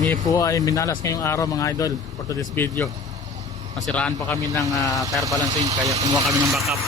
Kami po ay minalas ngayong araw mga idol for today's video. Nasiraan pa kami ng tire balancing kaya kumuha kami ng backup.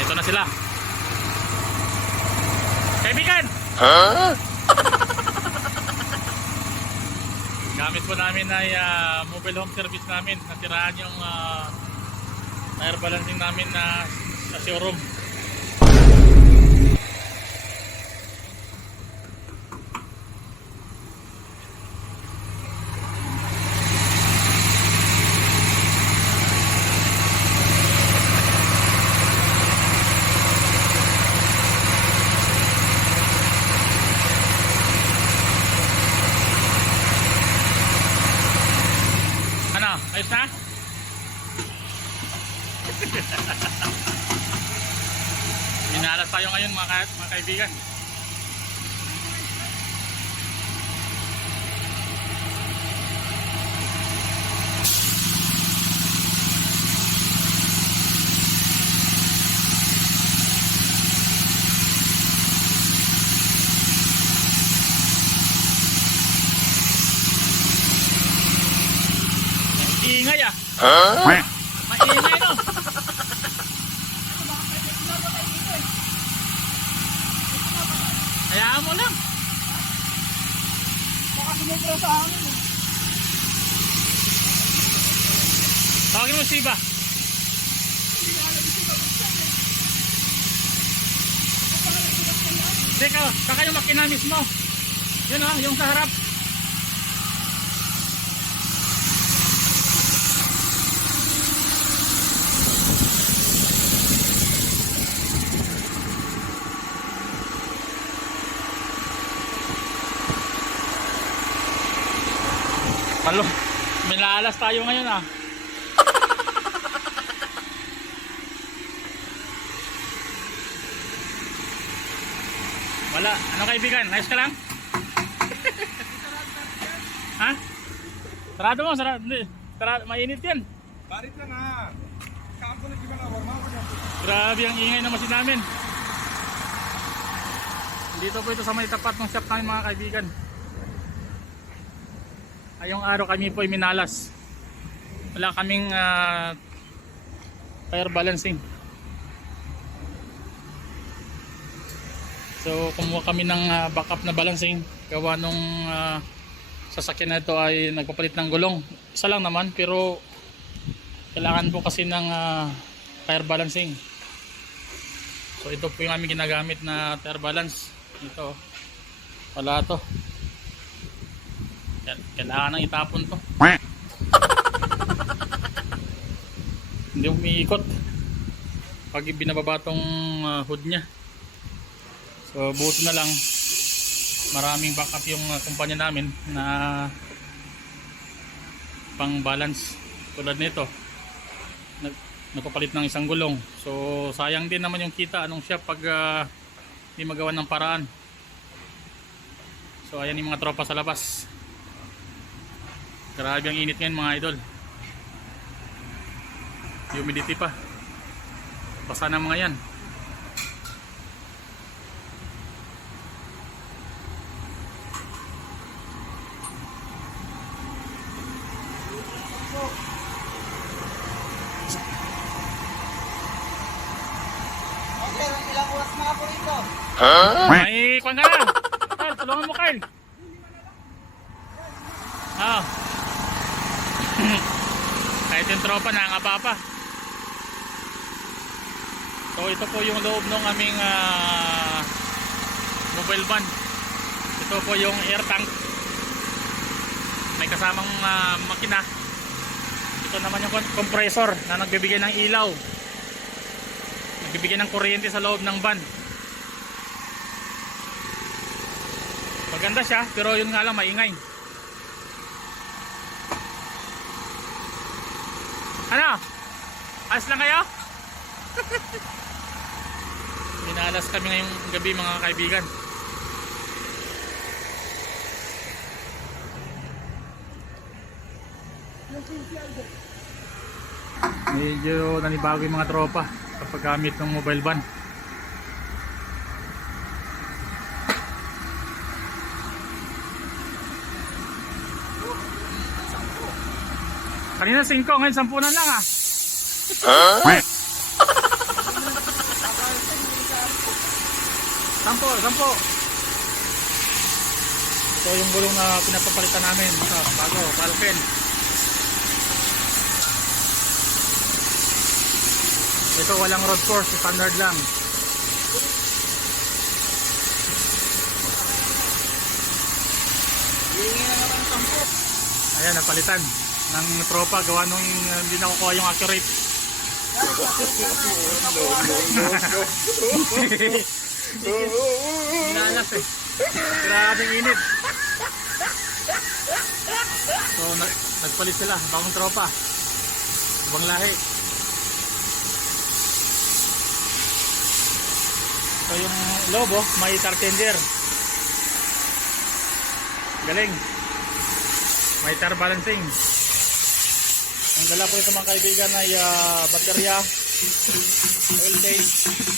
Ito na sila. Kaibigan! Huh? Gamit po namin ay mobile home service namin. Nasiraan yung tire balancing namin sa showroom. Ayos na? Minalas tayo ngayon mga kaibigan. Ingay ah. Huh? Maingay no. Hayaan mo lang. Baka sumubra sa hangin. Tawagin mo si Iba. Teka, kaka yung makina mismo. Yun oh, yung sa harap. Halo, minalas tayo ngayon ah. Wala, ano kaibigan? Ayos ka lang? Ha? Sarado mo, sarado. Mainit yan. Barit lang ha. Kaampo na gimana, warma ko yan. Grabe ang ingay ng machine namin. Dito po ito sa may tapat ng shop namin mga kaibigan. Ayong araw kami po ay minalas. Wala kaming tire balancing. So kumuha kami ng backup na balancing. Gawa nung sasakyan na ito ay nagpapalit ng gulong. Isa lang naman pero kailangan po kasi ng tire balancing. So ito po yung aming ginagamit na tire balance. Ito. Wala to. Kailangan nang itapon to. Hindi umiikot pag binababa tong hood nya. So buti na lang maraming backup yung kumpanya namin na pang balance tulad nito. Nagpapalit ng isang gulong. So sayang din naman yung kita anong siya pag hindi magawa ng paraan. So ayan yung mga tropa sa labas. Grabe ang init ngayon mga idol. Humidity pa. Basa na mga yan. Okay, ilang oras na ako rito. May kwan ka na. Carl, tulungan mo Carl. Ah. Kahit yung tropa nangapa pa. So ito po yung loob ng aming mobile van. Ito po yung air tank. May kasamang makina. Ito naman yung compressor na nagbibigay ng ilaw. Nagbibigay ng kuryente sa loob ng van. Maganda siya pero yun nga lang maingay. Ano? Ayos lang kayo? Minalas kami ngayong gabi mga kaibigan. Medyo nanibago yung mga tropa sa paggamit ng mobile van. Kanina 5, ngayon 10 na lang ah. Sampo. Ito yung gulong na pinapapalitan namin. Ito, bago, Falcon. Ito walang road force, standard lang. Ayan, napalitan ng tropa. Gawa nung hindi nakukuha yung accurate. Inalas eh. Grabing init. So nagpalit sila, bagong tropa, ibang lahi. So yung lobo may tar changer, galing, may tar balancing. Ang dala po ito mga kaibigan ay baterya, oil change,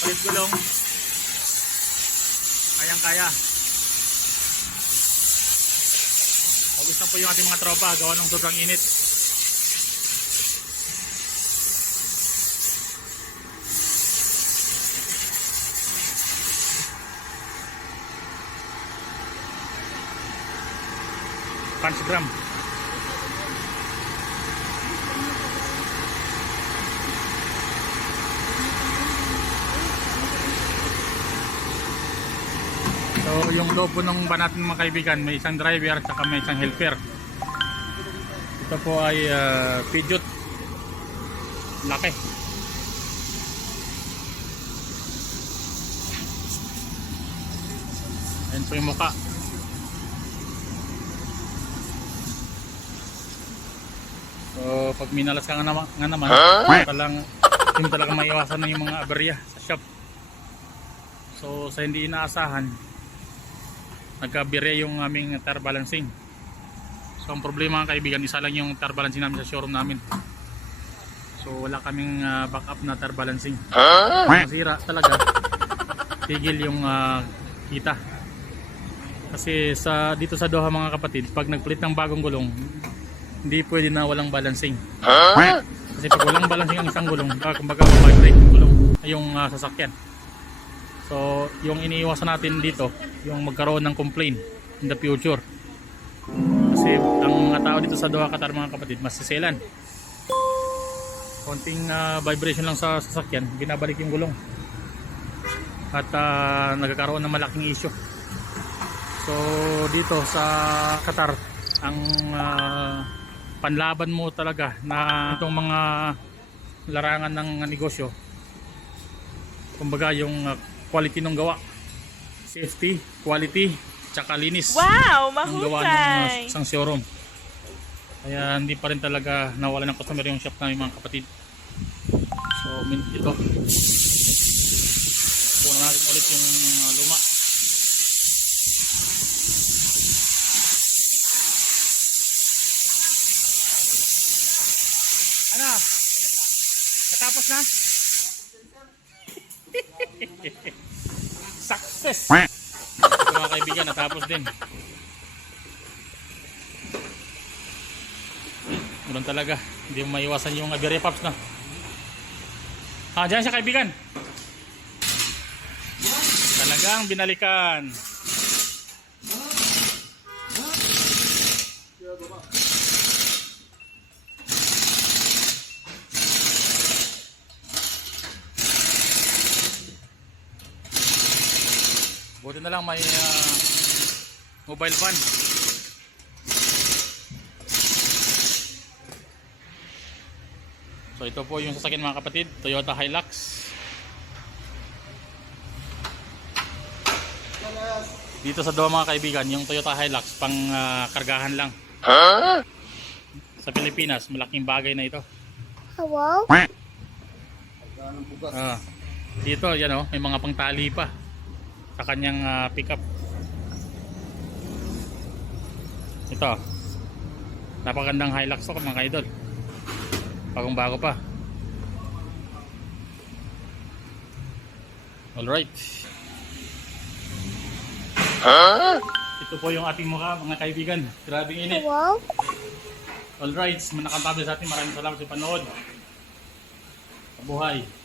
palit gulong, kayang-kaya. Pawis na po yung ating mga tropa, gawa ng sobrang init. Punch-gram. So yung lobo ng van natin mga kaibigan, may isang driver at saka may isang helper. Ito po ay Peugeot, laki. Ayan po yung mukha. So pag minalas ka nga naman hindi talaga maiwasan na yung mga aberya sa shop. So sa hindi inaasahan, nagka-aberya yung aming tire balancing. So ang problema mga kaibigan, isa lang yung tire balancing namin sa showroom namin. So wala kaming backup na tire balancing. Masira talaga, tigil yung kita. Kasi dito sa Doha mga kapatid, pag nagpalit ng bagong gulong, hindi pwede na walang balancing. Kasi pag walang balancing ang isang gulong, kumbaga vibrate yung gulong, yung sasakyan. So yung iniiwasan natin dito, yung magkaroon ng complaint in the future. Kasi ang mga tao dito sa Doha, Qatar mga kapatid, masiselan. Konting vibration lang sa sasakyan, binabalik yung gulong. At nagkakaroon ng malaking issue. So dito sa Qatar, ang panlaban mo talaga na itong mga larangan ng negosyo, kumbaga yung quality ng gawa, safety, quality, tsaka linis. Wow, ng gawa ng mahusay. isang showroom. Kaya hindi pa rin talaga nawala ng customer yung shop namin mga kapatid. So ito, puno natin ulit yung luma. Ano? Natapos na? Success! Ito mga kaibigan, natapos din. Ganun talaga, hindi mo maiwasan yung aberya pops na. Diyan siya kaibigan. Talagang binalikan. Buti na lang may mobile van. So ito po yung sasakyan mga kapatid, Toyota Hilux. Dito sa Doha mga kaibigan, yung Toyota Hilux pang kargahan lang. Sa Pilipinas, malaking bagay na ito. Hello? Dito, yan may mga pangtali pa sa kanyang pickup. Ito, napakagandang Hilux to mga idol. Bagong bago pa. Alright. Ito po yung ating mukha mga kaibigan. Grabing init. Wow. Alright, mga nakatabli sa atin. Maraming salamat sa panood. Mabuhay.